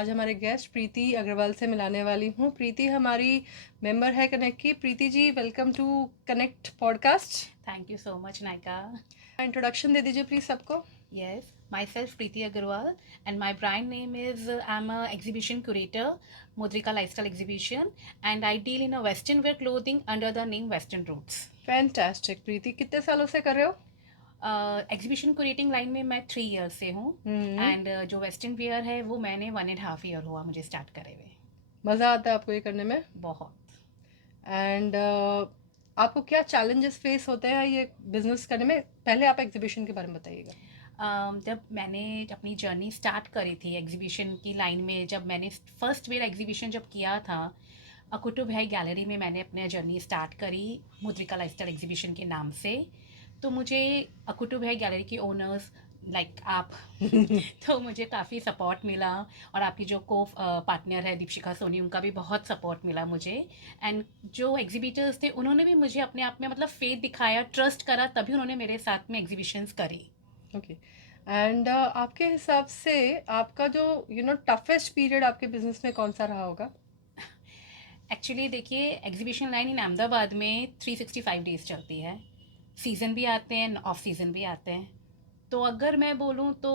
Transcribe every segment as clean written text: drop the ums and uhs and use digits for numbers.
आज हमारे गेस्ट प्रीति अग्रवाल से मिलाने वाली हूँ। प्रीति हमारी मेंबर है कनेक्ट की। Preeti ji, welcome to Connect podcast. Thank you so much, Naika. Introduction दे दीजिए प्लीज सबको। Yes, myself Preeti Agarwal, and my brand name is I'm a exhibition curator, Mudrika Lifestyle Exhibition, and I deal in a Western wear clothing under the name Western Roots. Fantastic. Preeti कितने सालों से कर रहे हो? Exhibition curating line में मैं 3 years से हूँ एंड जो वेस्टर्न वेयर है वो मैंने 1.5 year हुआ मुझे स्टार्ट करे हुए। मज़ा आता है आपको ये करने में? बहुत। एंड आपको क्या चैलेंजेस फेस होते हैं ये बिजनेस करने में? पहले आप एग्जीबिशन के बारे में बताइएगा। जब मैंने अपनी जर्नी स्टार्ट करी थी एग्जीबिशन की लाइन में, जब मैंने फर्स्ट वेयर एग्जीबिशन जब किया था कुतुब है गैलरी में, मैंने अपनी जर्नी स्टार्ट करी मुद्रिका लाइफस्टाइल एग्जीबिशन के नाम से। तो मुझे कुतुब है गैलरी के ओनर्स लाइक आप तो मुझे काफ़ी सपोर्ट मिला, और आपकी जो को पार्टनर है दीपशिखा सोनी, उनका भी बहुत सपोर्ट मिला मुझे। एंड जो एग्जीबिटर्स थे उन्होंने भी मुझे अपने आप में मतलब फेथ दिखाया, ट्रस्ट करा, तभी उन्होंने मेरे साथ में एग्जीबिशंस करी। ओके। एंड आपके हिसाब से आपका जो टफेस्ट पीरियड आपके बिजनेस में कौन सा रहा होगा? एक्चुअली देखिए, एग्जीबिशन लाइन इन अहमदाबाद में 365 डेज चलती है। सीज़न भी आते हैं, ऑफ सीज़न भी आते हैं। तो अगर मैं बोलूँ तो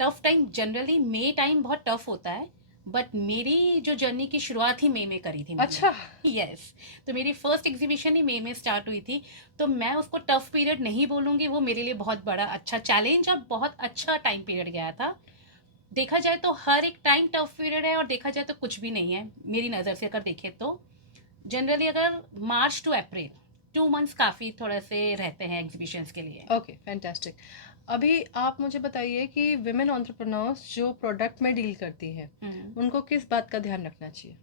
टफ़ टाइम जनरली मई टाइम बहुत टफ़ होता है, बट मेरी जो जर्नी की शुरुआत ही मई में करी थी मैंने। अच्छा। यस। तो मेरी फर्स्ट एग्जीबिशन ही मई में स्टार्ट हुई थी। तो मैं उसको टफ़ पीरियड नहीं बोलूँगी, वो मेरे लिए बहुत बड़ा अच्छा चैलेंज और बहुत अच्छा टाइम पीरियड गया था। देखा जाए तो हर एक टाइम टफ पीरियड है, और देखा जाए तो कुछ भी नहीं है मेरी नज़र से अगर देखें तो। जनरली अगर मार्च टू अप्रैल 2 मंथ्स काफ़ी थोड़े से रहते हैं एग्जीबिशंस के लिए। Okay, fantastic. अभी आप मुझे बताइए कि विमेन एंटरप्रेन्योर्स जो प्रोडक्ट में डील करती हैं उनको किस बात का ध्यान रखना चाहिए?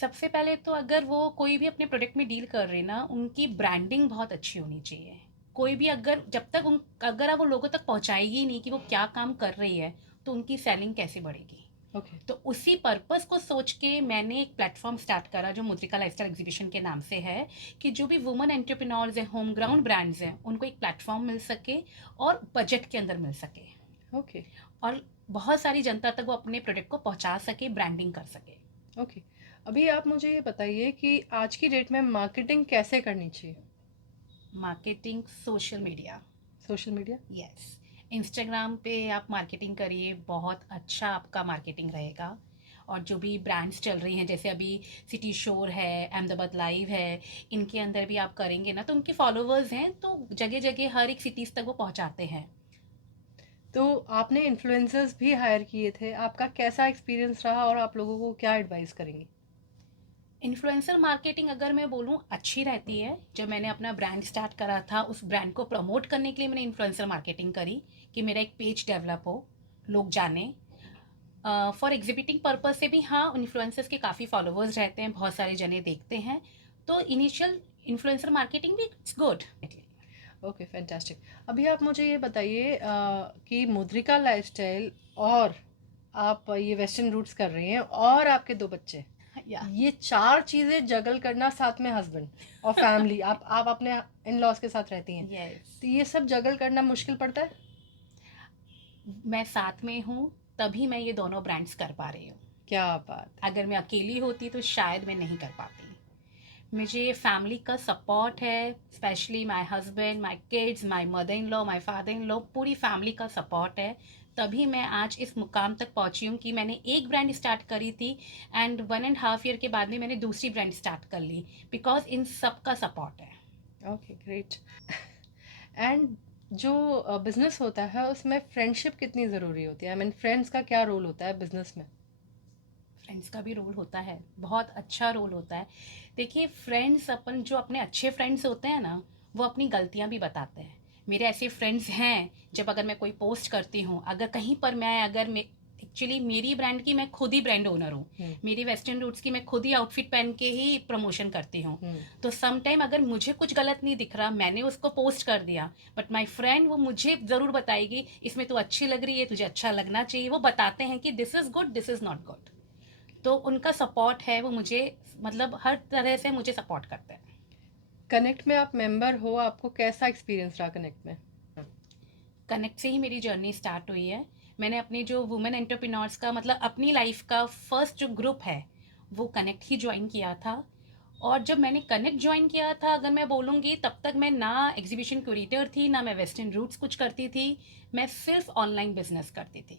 सबसे पहले तो अगर वो कोई भी अपने प्रोडक्ट में डील कर रहे ना, उनकी ब्रांडिंग बहुत अच्छी होनी चाहिए। कोई भी अगर जब तक अगर वो लोगों तक पहुंचाएगी नहीं कि वो क्या काम कर रही है, तो उनकी सेलिंग कैसे बढ़ेगी। ओके। तो उसी पर्पस को सोच के मैंने एक प्लेटफॉर्म स्टार्ट करा जो मुद्रिका लाइफस्टाइल एग्जीबिशन के नाम से है, कि जो भी वुमेन एंटरप्रेन्योर्स हैं, होम ग्राउंड ब्रांड्स हैं, उनको एक प्लेटफॉर्म मिल सके और बजट के अंदर मिल सके, ओके। और बहुत सारी जनता तक वो अपने प्रोडक्ट को पहुंचा सके, ब्रांडिंग कर सके। ओके। अभी आप मुझे ये बताइए कि आज की डेट में मार्केटिंग कैसे करनी चाहिए? Marketing social media. Social media. Yes. Instagram पे आप मार्केटिंग करिए, बहुत अच्छा आपका मार्केटिंग रहेगा। और जो भी ब्रांड्स चल रही हैं, जैसे अभी सिटी शोर है, अहमदाबाद लाइव है, इनके अंदर भी आप करेंगे ना, तो उनके फॉलोवर्स हैं, तो जगह जगह हर एक सिटीज़ तक वो पहुंचाते हैं। तो आपने इन्फ्लुएंसर्स भी हायर किए थे, आपका कैसा एक्सपीरियंस रहा और आप लोगों को क्या एडवाइस करेंगी? इन्फ्लुएंसर मार्केटिंग अगर मैं बोलूँ अच्छी रहती है। जब मैंने अपना ब्रांड स्टार्ट करा था, उस ब्रांड को प्रमोट करने के लिए मैंने इन्फ्लुएंसर मार्केटिंग करी, कि मेरा एक पेज डेवलप हो, लोग जाने। फॉर एग्जिबिटिंग पर्पज से भी हाँ, इन्फ्लुएंसर्स के काफ़ी फॉलोअर्स रहते हैं, बहुत सारे जने देखते हैं। तो इनिशियल इन्फ्लुएंसर मार्केटिंग भी इट्स गुड। Okay, fantastic. अभी आप मुझे ये बताइए कि मुद्रिका लाइफस्टाइल और आप ये वेस्टर्न रूट्स कर रही हैं और आपके 2 बच्चे, या ये 4 चीज़ें जगल करना, साथ में हस्बैंड और फैमिली, आप अपने इन लॉज के साथ रहती हैं, यस। तो ये सब जगल करना मुश्किल पड़ता है? मैं साथ में हूँ, तभी मैं ये दोनों ब्रांड्स कर पा रही हूँ। क्या बात है। अगर मैं अकेली होती तो शायद मैं नहीं कर पाती। मुझे फैमिली का सपोर्ट है, specially my husband, my kids, my mother in law, my father in law, पूरी फैमिली का सपोर्ट है। तभी मैं आज इस मुकाम तक पहुंची हूँ कि मैंने एक ब्रांड स्टार्ट करी थी, एंड 1.5 year के बाद में मैंने दूसरी ब्रांड स्टार्ट कर ली, बिकॉज इन सब का सपोर्ट है। Okay, great. एंड जो बिजनेस होता है उसमें फ्रेंडशिप कितनी ज़रूरी होती है? आई मीन फ्रेंड्स का क्या रोल होता है बिजनेस में? फ्रेंड्स का भी रोल होता है, बहुत अच्छा रोल होता है। देखिए, फ्रेंड्स अपन जो अपने अच्छे फ्रेंड्स होते हैं ना, वो अपनी गलतियां भी बताते हैं। मेरे ऐसे फ्रेंड्स हैं, जब अगर मैं कोई पोस्ट करती हूँ, अगर कहीं पर मैं अगर मैं एक्चुअली मेरी ब्रांड की मैं खुद ही ब्रांड ओनर हूँ, मेरी वेस्टर्न रूट्स की मैं खुद ही आउटफिट पहन के ही प्रमोशन करती हूँ। तो सम टाइम अगर मुझे कुछ गलत नहीं दिख रहा, मैंने उसको पोस्ट कर दिया, बट माई फ्रेंड वो मुझे ज़रूर बताएगी, इसमें तू अच्छी लग रही है, तुझे अच्छा लगना चाहिए। वो बताते हैं कि this is good, this is not good. तो उनका सपोर्ट है, वो मुझे मतलब हर तरह से मुझे सपोर्ट करते हैं। कनेक्ट में आप मेंबर हो, आपको कैसा एक्सपीरियंस रहा कनेक्ट में? कनेक्ट से ही मेरी जर्नी स्टार्ट हुई है। मैंने अपने जो वुमेन एंटरप्रेन्योर्स का मतलब अपनी लाइफ का फर्स्ट जो ग्रुप है वो कनेक्ट ही ज्वाइन किया था। और जब मैंने कनेक्ट ज्वाइन किया था, अगर मैं बोलूँगी, तब तक मैं ना एग्जीबिशन क्यूरेटर थी, ना मैं वेस्टर्न रूट्स कुछ करती थी। मैं सिर्फ ऑनलाइन बिजनेस करती थी।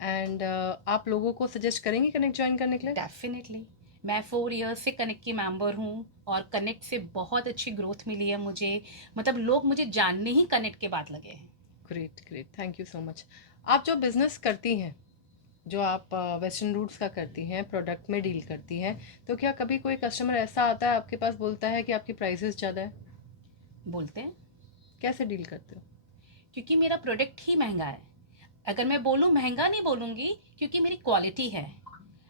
एंड आप लोगों को सजेस्ट करेंगी कनेक्ट ज्वाइन करने के लिए? डेफिनेटली। मैं 4 ईयर्स से कनेक्ट की मेंबर हूँ और कनेक्ट से बहुत अच्छी ग्रोथ मिली है मुझे। मतलब लोग मुझे जानने ही कनेक्ट के बाद लगे हैं। Great great, thank you so much. आप जो बिजनेस करती हैं, जो आप वेस्टर्न रूट्स का करती हैं, प्रोडक्ट में डील करती हैं, तो क्या कभी कोई कस्टमर ऐसा आता है आपके पास बोलता है कि आपकी प्राइसेस ज़्यादा है? बोलते हैं, कैसे डील करते हो? क्योंकि मेरा प्रोडक्ट ही महंगा है। अगर मैं बोलूँ, महंगा नहीं बोलूँगी, क्योंकि मेरी क्वालिटी है।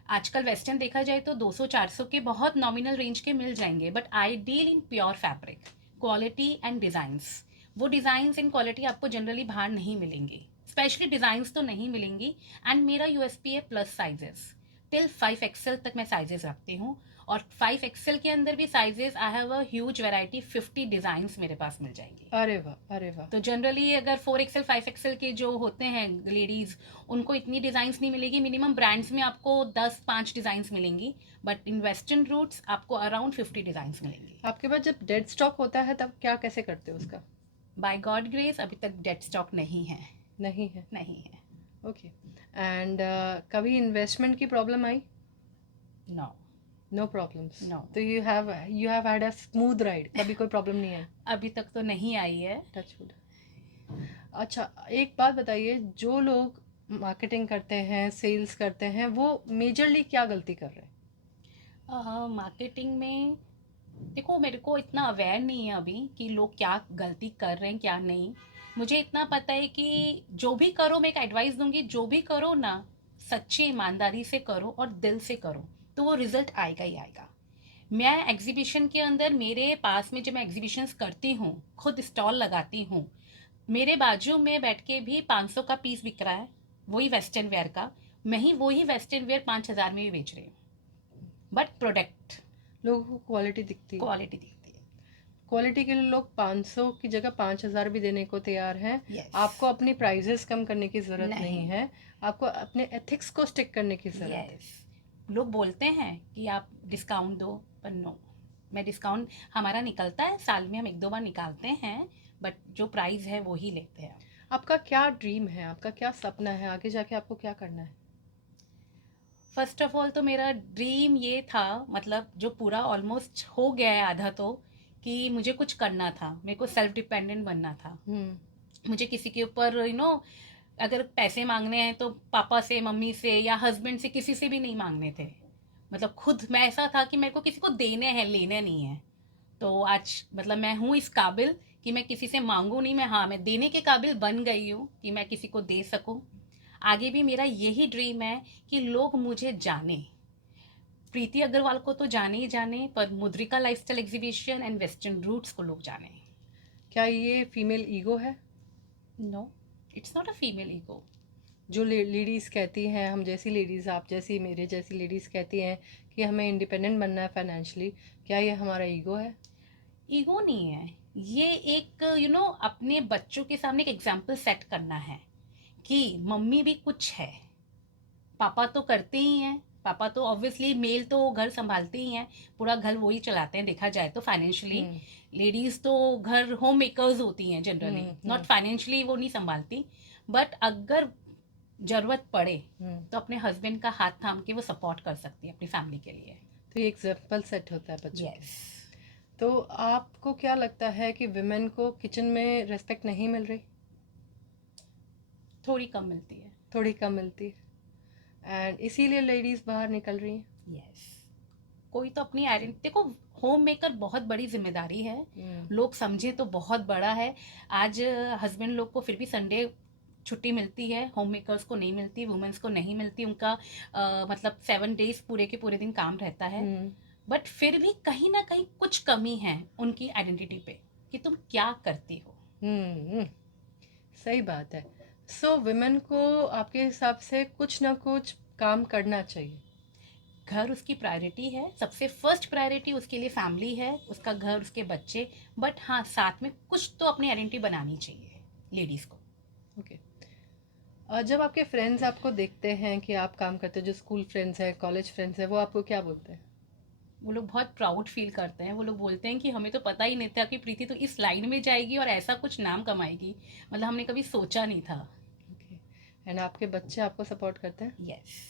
आजकल वेस्टर्न देखा जाए तो 200-400 के बहुत नॉमिनल रेंज के मिल जाएंगे, but I deal in pure fabric, quality and designs. वो डिज़ाइंस एंड क्वालिटी आपको जनरली बाहर नहीं मिलेंगी, स्पेशली डिज़ाइंस तो नहीं मिलेंगी। एंड मेरा यूएसपी है प्लस साइजेस। टिल 5XL तक मैं साइजेस रखती हूँ। और 5XL के अंदर भी sizes I have a huge variety, 50 designs मेरे पास मिल जाएंगी। अरे वाह, अरे वाह। तो जनरली अगर 4XL 5XL के जो होते हैं लेडीज़, उनको इतनी डिज़ाइंस नहीं मिलेगी। मिनिमम ब्रांड्स में आपको 10-5 डिज़ाइंस मिलेंगी, बट इन वेस्टर्न रूट्स आपको अराउंड 50 डिज़ाइंस मिलेंगी। आपके पास जब डेड स्टॉक होता है तब क्या कैसे करते हो उसका? बाय गॉड ग्रेस अभी तक डेड स्टॉक नहीं है। नहीं है? नहीं है। ओके। एंड कभी इन्वेस्टमेंट की प्रॉब्लम आई? नो। No problems. नो। तो you have had a smooth ride, कभी कोई प्रॉब्लम नहीं आई? अभी तक तो नहीं आई है। Touch wood. अच्छा, एक बात बताइए, जो लोग मार्केटिंग करते हैं, सेल्स करते हैं, वो मेजरली क्या गलती कर रहे हैं? मार्केटिंग में देखो, मेरे को इतना अवेयर नहीं है अभी कि लोग क्या गलती कर रहे हैं क्या नहीं। मुझे इतना पता है कि जो भी करो, मैं एक एडवाइस दूंगी, जो भी करो ना, सच्ची ईमानदारी से करो और दिल से करो, तो वो रिजल्ट आएगा ही आएगा। मैं एग्जीबिशन के अंदर, मेरे पास में जब मैं एग्जीबिशंस करती हूँ, खुद स्टॉल लगाती हूँ, मेरे बाजू में बैठ के भी 500 का पीस बिक रहा है, वही वेस्टर्न वेयर का। मैं ही वही वेस्टर्न वेयर 5,000 में भी बेच रही हूँ, बट प्रोडक्ट लोगों को क्वालिटी दिखती है। क्वालिटी दिखती है। क्वालिटी के लिए लोग 500 की जगह 5,000 भी देने को तैयार हैं। यस। आपको अपनी प्राइजेस कम करने की ज़रूरत नहीं नहीं। है। आपको अपने एथिक्स को स्टिक करने की ज़रूरत है। यस। लोग बोलते हैं कि आप डिस्काउंट दो, पर नो। मैं डिस्काउंट हमारा निकलता है, साल में हम 1-2 बार निकालते हैं, बट जो प्राइस है वो ही लेते हैं। आपका क्या ड्रीम है, आपका क्या सपना है, आगे जाके आपको क्या करना है? फर्स्ट ऑफ ऑल तो मेरा ड्रीम ये था, मतलब जो पूरा ऑलमोस्ट हो गया है आधा, तो कि मुझे कुछ करना था, मेरे को सेल्फ डिपेंडेंट बनना था। मुझे किसी के ऊपर अगर पैसे मांगने हैं तो पापा से, मम्मी से या हस्बैंड से, किसी से भी नहीं मांगने थे। मतलब खुद मैं, ऐसा था कि मेरे को किसी को देने हैं, लेने नहीं है। तो आज मतलब मैं हूँ इस काबिल कि मैं किसी से मांगू नहीं, मैं, हाँ, मैं देने के काबिल बन गई हूँ कि मैं किसी को दे सकूँ। आगे भी मेरा यही ड्रीम है कि लोग मुझे जाने। प्रीति अग्रवाल को तो जाने ही जाने, पर Mudrika lifestyle exhibition and Western Roots को लोग जाने। क्या ये फीमेल ईगो है? No, it's not a female ego. जो लेडीज़ कहती हैं, हम जैसी लेडीज़, आप जैसी, मेरे जैसी लेडीज़ कहती हैं कि हमें इंडिपेंडेंट बनना है फाइनेंशियली, क्या ये हमारा ईगो है? ईगो नहीं है। ये एक अपने बच्चों के सामने एक एग्जाम्पल सेट करना है कि मम्मी भी कुछ है। पापा तो करते ही हैं, पापा तो ऑब्वियसली मेल तो घर संभालते ही हैं, पूरा घर वही चलाते हैं देखा जाए तो फाइनेंशियली। हम्म। लेडीज तो घर होम मेकर्स होती हैं जनरली, हम्म। नॉट फाइनेंशियली वो नहीं संभालती। बट अगर जरूरत पड़े हम्म। तो अपने हस्बैंड का हाथ थाम के वो सपोर्ट कर सकती है अपनी फैमिली के लिए। तो ये एग्जाम्पल सेट होता है बच्चों के। यस। तो आपको क्या लगता है कि विमेन को किचन में रेस्पेक्ट नहीं मिल रही? थोड़ी कम मिलती है। थोड़ी कम मिलती है, एंड इसीलिए लेडीज़ बाहर निकल रही हैं। यस। कोई तो अपनी आइडेंटिटी, देखो, होम मेकर बहुत बड़ी जिम्मेदारी है। हम्म। लोग समझे तो बहुत बड़ा है। आज हस्बैंड लोग को फिर भी संडे छुट्टी मिलती है, होम मेकर्स को नहीं मिलती, वुमेन्स को नहीं मिलती। उनका मतलब 7 डेज पूरे के पूरे दिन काम रहता है। हम्म। बट फिर भी कहीं ना कहीं कुछ कमी है उनकी आइडेंटिटी पे, कि तुम क्या करती हो। हम्म। सही बात है। सो विमेन को आपके हिसाब से कुछ ना कुछ काम करना चाहिए। घर उसकी प्रायोरिटी है, सबसे फर्स्ट प्रायोरिटी उसके लिए फैमिली है, उसका घर, उसके बच्चे। बट हाँ, साथ में कुछ तो अपनी आइडेंटिटी बनानी चाहिए लेडीज़ को। ओके। जब आपके फ्रेंड्स आपको देखते हैं कि आप काम करते हो, जो स्कूल फ्रेंड्स हैं, कॉलेज फ्रेंड्स हैं, वो आपको क्या बोलते हैं? वो लोग बहुत प्राउड फील करते हैं। वो लोग बोलते हैं कि हमें तो पता ही नहीं था कि प्रीति तो इस लाइन में जाएगी और ऐसा कुछ नाम कमाएगी। मतलब हमने कभी सोचा नहीं था। ओके। एंड आपके बच्चे आपको सपोर्ट करते हैं? यस।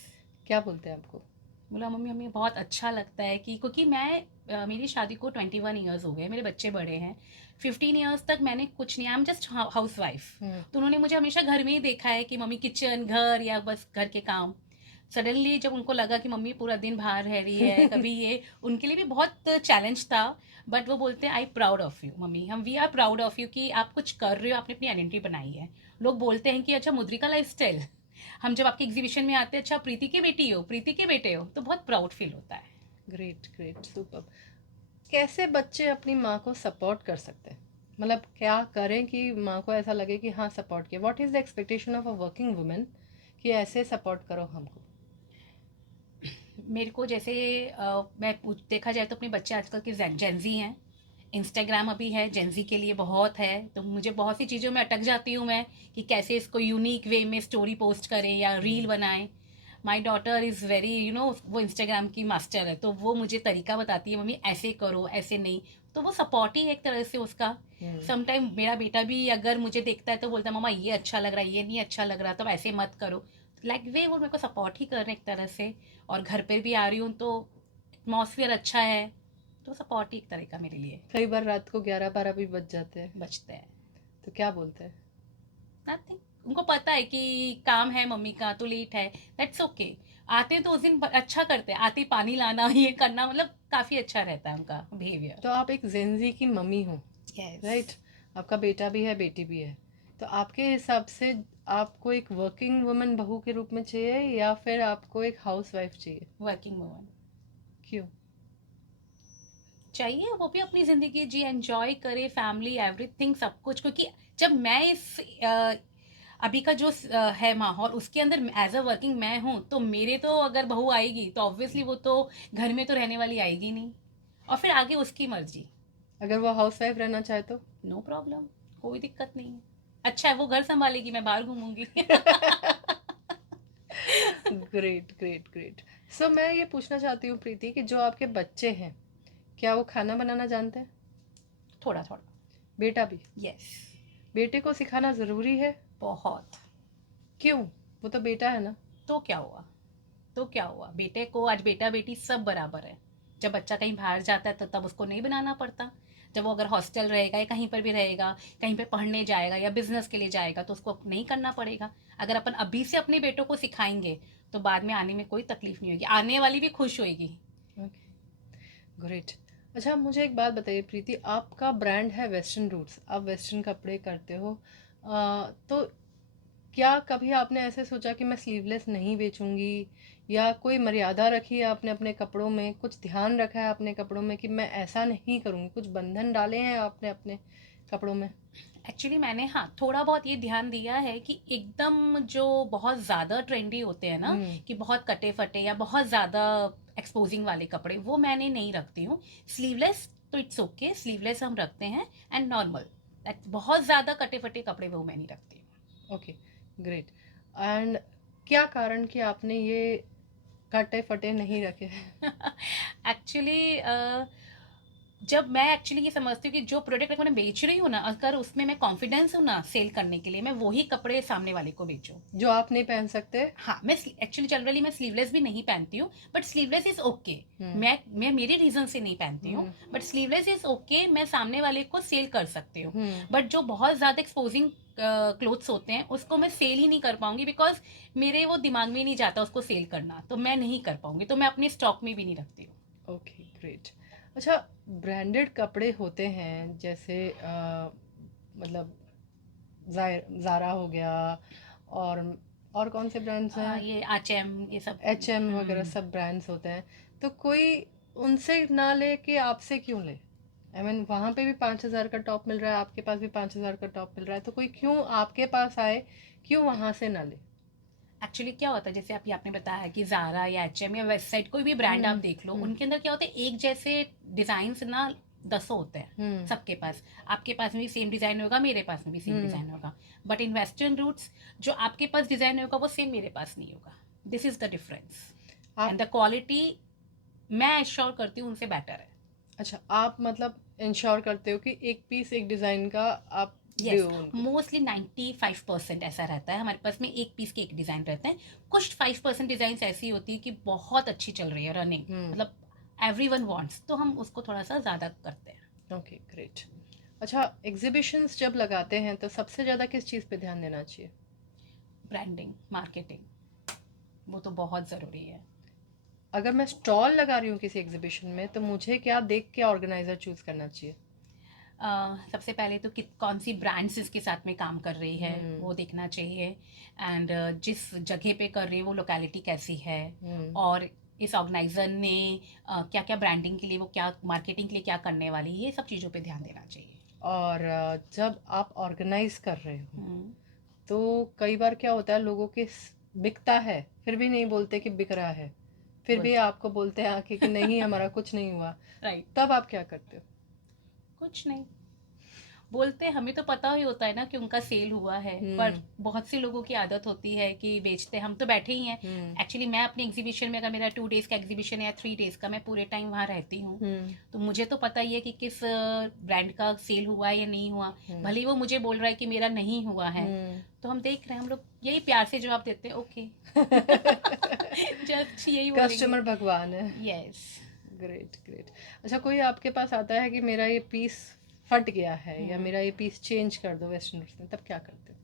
क्या बोलते हैं आपको? बोला मम्मी हमें बहुत अच्छा लगता है कि क्योंकि मेरी शादी को 21 ईयर्स हो गए, मेरे बच्चे बड़े हैं। 15 ईयर्स तक मैंने कुछ नहीं, I am just house wife. Hmm. तो उन्होंने मुझे हमेशा घर में ही देखा है कि मम्मी किचन घर या बस घर के काम। सडनली जब उनको लगा कि मम्मी पूरा दिन बाहर रह रही है, कभी ये उनके लिए भी बहुत चैलेंज था। बट वो बोलते हैं I proud of you mummy, हम we are proud of you कि आप कुछ कर रहे हो, आपने अपनी आइडेंटिटी बनाई है। लोग बोलते हैं कि अच्छा मुद्रिका लाइफस्टाइल, हम जब आपके एग्जीबिशन में आते हैं अच्छा प्रीति की बेटी हो, प्रीति के बेटे हो, तो बहुत प्राउड फील होता है। Great, great, super. कैसे बच्चे अपनी माँ को सपोर्ट कर सकते हैं? मतलब क्या करें कि माँ को ऐसा लगे कि हाँ, सपोर्ट किया? What is the expectation of a working women कि ऐसे सपोर्ट करो हमको? मेरे को जैसे देखा जाए तो अपने बच्चे आजकल के जेंजी हैं। इंस्टाग्राम अभी है जेंजी के लिए बहुत है, तो मुझे बहुत सी चीज़ों में अटक जाती हूँ मैं कि कैसे इसको यूनिक वे में स्टोरी पोस्ट करें या रील बनाएं। माई डॉटर इज़ वेरी वो इंस्टाग्राम की मास्टर है, तो वो मुझे तरीका बताती है मम्मी ऐसे करो ऐसे नहीं। तो वो सपोर्ट ही है एक तरह से उसका। हम्म। समटाइम मेरा बेटा भी अगर मुझे देखता है तो बोलता है मम्मा ये अच्छा लग रहा है, ये नहीं अच्छा लग रहा, तो ऐसे मत करो। लाइक वे वो मेरे को सपोर्ट ही कर रहे हैं एक तरह से। और घर पर भी आ रही हूँ तो एटमॉस्फेयर अच्छा है, तो सपोर्ट ही एक तरह का मेरे लिए कई बार रात को 11-12 भी बज जाते हैं, बचता है। तो क्या बोलते हैं? नथिंग, उनको पता है कि काम है मम्मी का तो लेट है, दैट्स ओके। आते तो उस दिन अच्छा करते हैं, आते ही पानी लाना ये करना, मतलब काफ़ी अच्छा रहता है उनका बिहेवियर। तो आप एक जेनजी की मम्मी हो, यस। राइट? आपका बेटा भी है, बेटी भी है। तो आपके हिसाब से आपको एक वर्किंग वुमन बहू के रूप में चाहिए या फिर आपको एक हाउस वाइफ चाहिए? वर्किंग वूमन क्यों? चाहिए, वो भी अपनी ज़िंदगी जी एंजॉय करे, फैमिली एवरीथिंग सब कुछ। क्योंकि जब मैं इस अभी का जो है माहौल उसके अंदर एज अ वर्किंग मैं हूँ, तो मेरे तो अगर बहू आएगी तो ऑब्वियसली वो तो घर में तो रहने वाली आएगी नहीं, और फिर आगे उसकी मर्जी। अगर वो हाउस वाइफ रहना चाहे तो? नो प्रॉब्लम, कोई दिक्कत नहीं है। अच्छा है वो घर संभालेगी, मैं बाहर घूमूंगी। Great, great, great. सो मैं ये पूछना चाहती हूँ प्रीति कि जो आपके बच्चे हैं, क्या वो खाना बनाना जानते हैं? थोड़ा थोड़ा। बेटा भी? यस। बेटे को सिखाना ज़रूरी है? बहुत। क्यों? वो तो बेटा है ना। तो क्या हुआ, तो क्या हुआ, बेटे को आज बेटा बेटी सब बराबर है। जब बच्चा कहीं बाहर जाता है तो तब उसको नहीं बनाना पड़ता। जब वो अगर हॉस्टल रहेगा या कहीं पर भी रहेगा, कहीं पे पढ़ने जाएगा या बिजनेस के लिए जाएगा, तो उसको नहीं करना पड़ेगा। अगर अपन अभी से अपने बेटों को सिखाएंगे तो बाद में आने में कोई तकलीफ नहीं होगी, आने वाली भी खुश होएगी। Okay, great. अच्छा, मुझे एक बात बताइए प्रीति, आपका ब्रांड है वेस्टर्न रूट्स, आप वेस्टर्न कपड़े करते हो। तो क्या कभी आपने ऐसे सोचा कि मैं स्लीवलेस नहीं बेचूंगी, या कोई मर्यादा रखी है आपने अपने कपड़ों में? कुछ ध्यान रखा है अपने कपड़ों में कि मैं ऐसा नहीं करूंगी? कुछ बंधन डाले हैं आपने अपने कपड़ों में? एक्चुअली मैंने हाँ थोड़ा बहुत ये ध्यान दिया है कि एकदम जो बहुत ज़्यादा ट्रेंडी होते हैं ना, हम्म। कि बहुत कटे फटे या बहुत ज़्यादा एक्सपोजिंग वाले कपड़े, वो मैंने नहीं रखती हूँ। स्लीवलेस तो इट्स ओके, स्लीवलेस हम रखते हैं। एंड नॉर्मल, बहुत ज़्यादा कटे फटे कपड़े वो मैं नहीं रखती ओके, ग्रेट। एंड क्या कारण कि आपने ये कटे फटे नहीं रखे हैं? हूँ। एक्चुअली जब मैं एक्चुअली ये समझती हूँ कि जो प्रोडक्ट मैं बेच रही हूँ ना, अगर उसमें मैं कॉन्फिडेंस हूँ ना सेल करने के लिए, मैं वही कपड़े सामने वाले को बेचूँ। जो आप नहीं पहन सकते? हाँ, मैं एक्चुअली जनरली मैं स्लीवलेस भी नहीं पहनती हूँ, बट स्लीवलेस इज ओके। हम्म। मैं मेरे रीजन से नहीं पहनती हूँ, हम्म। बट स्लीवलेस इज ओके, मैं सामने वाले को सेल कर सकती हूँ। हम्म। बट जो बहुत ज़्यादा एक्सपोजिंग क्लोथ्स होते हैं उसको मैं सेल ही नहीं कर पाऊंगी, बिकॉज मेरे वो दिमाग में ही नहीं जाता उसको सेल करना, तो मैं नहीं कर पाऊंगी, तो मैं अपने स्टॉक में भी नहीं रखती हूँ। Okay, great. अच्छा, ब्रांडेड कपड़े होते हैं जैसे मतलब ज़ारा हो गया, और और कौन से ब्रांड्स हैं? ये HM ये सब। एच एम वगैरह सब ब्रांड्स होते हैं। तो कोई उनसे ना ले के आपसे क्यों ले? आई मीन वहाँ पे भी 5,000 का टॉप मिल रहा है, आपके पास भी 5,000 का टॉप मिल रहा है, तो कोई क्यों आपके पास आए? क्यों वहाँ से ना ले? एक्चुअली क्या होता है, जैसे अभी आपने बताया कि ज़ारा या HM या वेस्ट साइड कोई भी ब्रांड आप हम्म। देख लो, हम्म। उनके अंदर क्या होता है, एक जैसे डिज़ाइन ना दसों होते हैं सबके पास। आपके पास में भी सेम डिज़ाइन होगा, मेरे पास में भी सेम डिज़ाइन होगा, बट इन वेस्टर्न रूट्स जो आपके पास डिज़ाइन होगा वो सेम मेरे पास नहीं होगा। दिस इज़ द डिफरेंस आप एंड द क्वालिटी मैं एश्योर करती हूँ उनसे बेटर है। अच्छा, आप मतलब इंश्योर करते हो कि एक पीस एक डिज़ाइन का आप यस, दो उनको। मोस्टली 95% ऐसा रहता है हमारे पास में, एक पीस के एक डिज़ाइन रहते हैं। कुछ 5% डिज़ाइन ऐसी होती है कि बहुत अच्छी चल रही है रनिंग, मतलब एवरी वन वॉन्ट्स, तो हम उसको थोड़ा सा ज़्यादा करते हैं। Okay, great. अच्छा, एग्जीबिशंस जब लगाते हैं तो सबसे ज़्यादा किस चीज़ पे ध्यान देना चाहिए? ब्रांडिंग, मार्केटिंग, वो तो बहुत ज़रूरी है। अगर मैं स्टॉल लगा रही हूँ किसी एग्जीबिशन में तो मुझे क्या देख के ऑर्गेनाइजर चूज करना चाहिए? सबसे पहले तो कौन सी ब्रांड्स इसके साथ में काम कर रही है वो देखना चाहिए, एंड जिस जगह पे कर रही है वो लोकेलिटी कैसी है, और इस ऑर्गेनाइजर ने क्या क्या ब्रांडिंग के लिए, वो क्या मार्केटिंग के लिए क्या करने वाली है, ये सब चीज़ों पे ध्यान देना चाहिए। और जब आप ऑर्गेनाइज कर रहे हो हम्म, तो कई बार क्या होता है, लोगों के बिकता है फिर भी नहीं बोलते कि बिक रहा है, फिर भी बोलते आपको बोलते हैं आके कि नहीं हमारा कुछ नहीं हुआ, राइट, तब आप क्या करते हो? कुछ नहीं बोलते, हमें तो पता ही होता है ना कि उनका सेल हुआ है, पर बहुत सी लोगों की आदत होती है कि बेचते, हम तो बैठे ही हैं। एक्चुअली मैं अपनी एग्जीबिशन में, अगर मेरा 2 डेज़ का एग्जीबिशन है या 3 डेज़ का, मैं पूरे टाइम वहाँ रहती हूँ, तो मुझे तो पता ही है कि किस ब्रांड का सेल हुआ है या नहीं हुआ। भले ही वो मुझे बोल रहा है कि मेरा नहीं हुआ है, तो हम देख रहे हैं, हम लोग यही प्यार से जवाब देते हैं, ओके। जस्ट यही बोलेंगे। कस्टमर भगवान है। यस। Great, great. अच्छा, कोई आपके पास आता है कि मेरा ये पीस फट गया है या मेरा ये पीस चेंज कर दो वेस्टर्न में, तब क्या करते हो?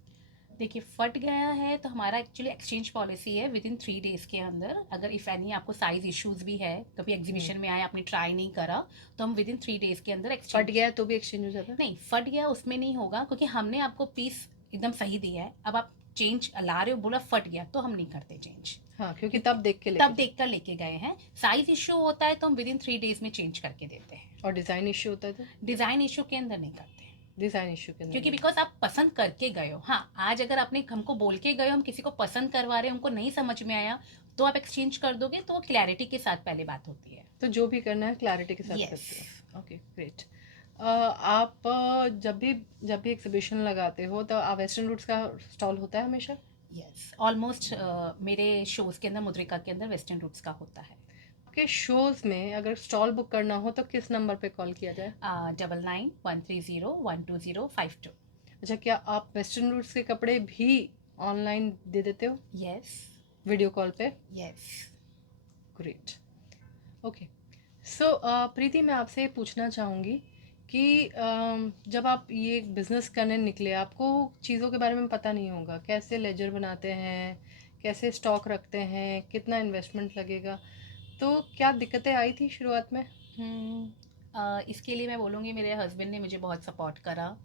देखिए, फट गया है तो हमारा एक्चुअली एक्सचेंज पॉलिसी है, विद इन 3 डेज़ के अंदर, अगर इफ़ एनी आपको साइज़ इश्यूज भी है, कभी एग्जीबिशन में आए आपने ट्राई नहीं करा, तो हम विद इन 3 डेज़ के अंदर फट एक्सचेंज। गया है तो भी एक्सचेंज हो जाता है? नहीं, फट गया उसमें नहीं होगा, क्योंकि हमने आपको पीस एकदम सही दिया है, अब आप चेंज ला रहे हो, बोला फट गया, तो हम नहीं करते चेंज। हाँ, क्योंकि क्योंकि तब देख के लेके तब जाओ। देख कर लेके गए हैं, साइज़ इशू होता है तो हम विद इन 3 डेज़ में चेंज करके देते हैं। और डिज़ाइन इश्यू होता है तो? डिज़ाइन इशू के अंदर नहीं करते, डिज़ाइन इश्यू के अंदर क्योंकि नहीं। बिकॉज आप पसंद करके गए हो। हाँ, आज अगर आपने हमको बोल के गए हो, हम किसी को पसंद करवा रहे हैं, हमको नहीं समझ में आया, तो आप एक्सचेंज कर दोगे, तो क्लैरिटी के साथ पहले बात होती है। तो जो भी करना है क्लैरिटी के साथ यस। करते हो। Okay, great. आप जब भी एग्जीबिशन लगाते हो तो वेस्टर्न रूट्स का स्टॉल होता है हमेशा? यस, ऑलमोस्ट मेरे शोज़ के अंदर, मुद्रिका के अंदर वेस्टर्न रूट्स का होता है। आपके शोज में अगर स्टॉल बुक करना हो तो किस नंबर पे कॉल किया जाए? 9913012052। अच्छा, क्या आप वेस्टर्न रूट्स के कपड़े भी ऑनलाइन दे देते हो यस। वीडियो कॉल पे? यस। ग्रेट। ओके। सो प्रीति, मैं आपसे ये पूछना चाहूँगी कि जब आप ये बिज़नेस करने निकले आपको चीज़ों के बारे में पता नहीं होगा, कैसे लेजर बनाते हैं, कैसे स्टॉक रखते हैं, कितना इन्वेस्टमेंट लगेगा, तो क्या दिक्कतें आई थी शुरुआत में? इसके लिए मैं बोलूँगी, मेरे हस्बैंड ने मुझे बहुत सपोर्ट करा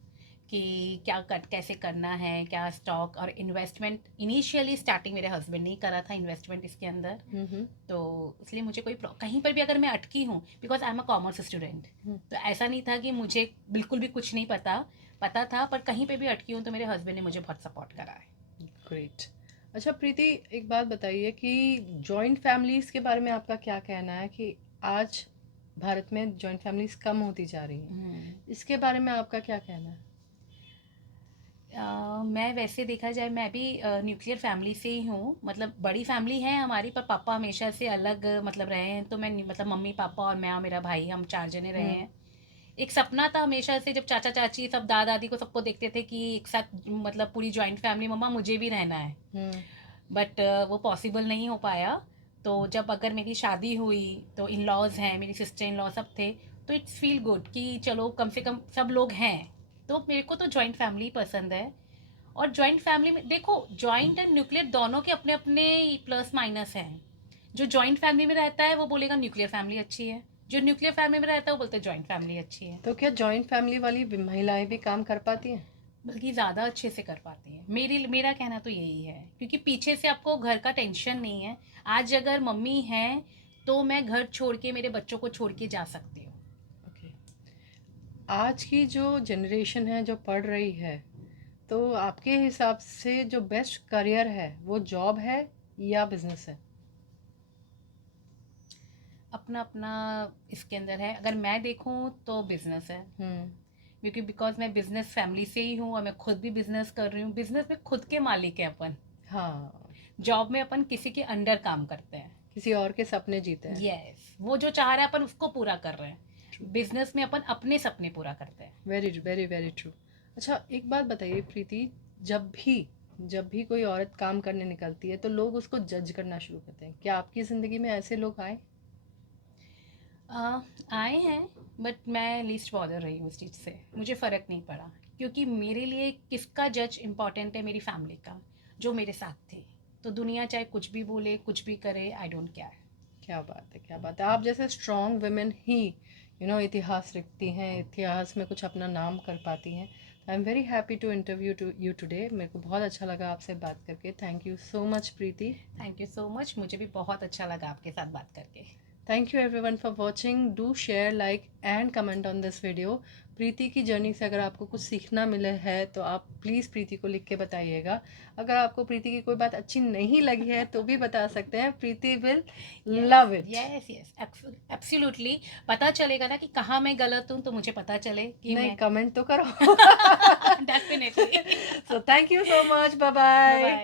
कि कैसे करना है, क्या स्टॉक और इन्वेस्टमेंट। इनिशियली स्टार्टिंग मेरे हस्बैंड ने ही करा था इन्वेस्टमेंट इसके अंदर, तो इसलिए मुझे कोई कहीं पर भी अगर मैं अटकी हूँ, because I am a commerce student, तो ऐसा नहीं था कि मुझे बिल्कुल भी कुछ नहीं पता, पता था, पर कहीं पे भी अटकी हूँ तो मेरे हस्बैंड ने मुझे बहुत सपोर्ट करा है। ग्रेट। अच्छा प्रीति, एक बात बताइए कि जॉइंट फैमिलीज़ के बारे में आपका क्या कहना है कि आज भारत में जॉइंट फैमिलीज़ कम होती जा रही हैं, इसके बारे में आपका क्या कहना है? मैं वैसे देखा जाए, मैं भी न्यूक्लियर फैमिली से ही हूँ, मतलब बड़ी फैमिली है हमारी, पर पापा हमेशा से अलग मतलब रहे हैं, तो मैं मतलब मम्मी पापा और मैं और मेरा भाई, हम 4 जने रहे हैं। एक सपना था हमेशा से, जब चाचा चाची सब दादा दादी को सबको देखते थे कि एक साथ मतलब पूरी जॉइंट फैमिली, मम्मा मुझे भी रहना है, बट वो पॉसिबल नहीं हो पाया। तो जब अगर मेरी शादी हुई तो इन लॉज हैं, मेरी सिस्टर इन लॉ सब थे, तो इट्स फील गुड कि चलो कम से कम सब लोग हैं। तो मेरे को तो जॉइंट फैमिली पसंद है। और जॉइंट फैमिली में देखो, जॉइंट एंड न्यूक्लियर दोनों के अपने अपने प्लस माइनस हैं। जो जॉइंट फैमिली में रहता है वो बोलेगा न्यूक्लियर फैमिली अच्छी है, जो न्यूक्लियर फैमिली में रहता है वो बोलते हैं जॉइंट फैमिली अच्छी है। तो क्या जॉइंट फैमिली वाली महिलाएं भी काम कर पाती हैं? बल्कि ज़्यादा अच्छे से कर पाती हैं, मेरा कहना तो यही है, क्योंकि पीछे से आपको घर का टेंशन नहीं है। आज अगर मम्मी है तो मैं घर छोड़ के मेरे बच्चों को छोड़ के जा सकती हूँ। ओके। आज की जो जनरेशन है जो पढ़ रही है, तो आपके हिसाब से जो बेस्ट करियर है वो जॉब है या बिजनेस है? अपना अपना इसके अंदर है। अगर मैं देखूं तो बिजनेस है, क्योंकि बिकॉज मैं बिजनेस फैमिली से ही हूँ और मैं खुद भी बिजनेस कर रही हूँ। बिजनेस में खुद के मालिक हैं अपन। हाँ, जॉब में अपन किसी के अंडर काम करते हैं। किसी और के सपने जीते हैं। यस, वो जो चाह रहा है अपन उसको पूरा कर रहे ट्रू, हैं। बिजनेस में अपन अपने सपने पूरा करते हैं। Very very very true. अच्छा, एक बात बताइए प्रीति, जब भी कोई औरत काम करने निकलती है तो लोग उसको जज करना शुरू करते हैं, क्या आपकी ज़िंदगी में ऐसे लोग आए? आए हैं, बट मैं लीस्ट बॉदर रही हूँ इस चीज़ से। मुझे फ़र्क नहीं पड़ा, क्योंकि मेरे लिए किसका जज इम्पॉर्टेंट है? मेरी फैमिली का, जो मेरे साथ थे। तो दुनिया चाहे कुछ भी बोले, कुछ भी करे, आई डोंट केयर। क्या बात है, क्या बात है। आप जैसे स्ट्रॉन्ग वुमेन ही इतिहास लिखती हैं, इतिहास में कुछ अपना नाम कर पाती हैं। I am very happy to interview to you today. मेरे को बहुत अच्छा लगा आपसे बात करके। Thank you so much Preeti. Thank you so much, मुझे भी बहुत अच्छा लगा आपके साथ बात करके। Thank you everyone for watching. Do share, like and comment on this video. Preeti की जर्नी से अगर आपको कुछ सीखना मिले है तो आप प्लीज़ प्रीति को लिख के बताइएगा। अगर आपको प्रीति की कोई बात अच्छी नहीं लगी है तो भी बता सकते हैं, Preeti will love it. Yes yes, absolutely. पता चलेगा ना कि कहाँ मैं गलत हूँ, तो मुझे पता चले कि नहीं, मैं कमेंट तो करो। Definitely. So thank you so much. Bye bye. Bye.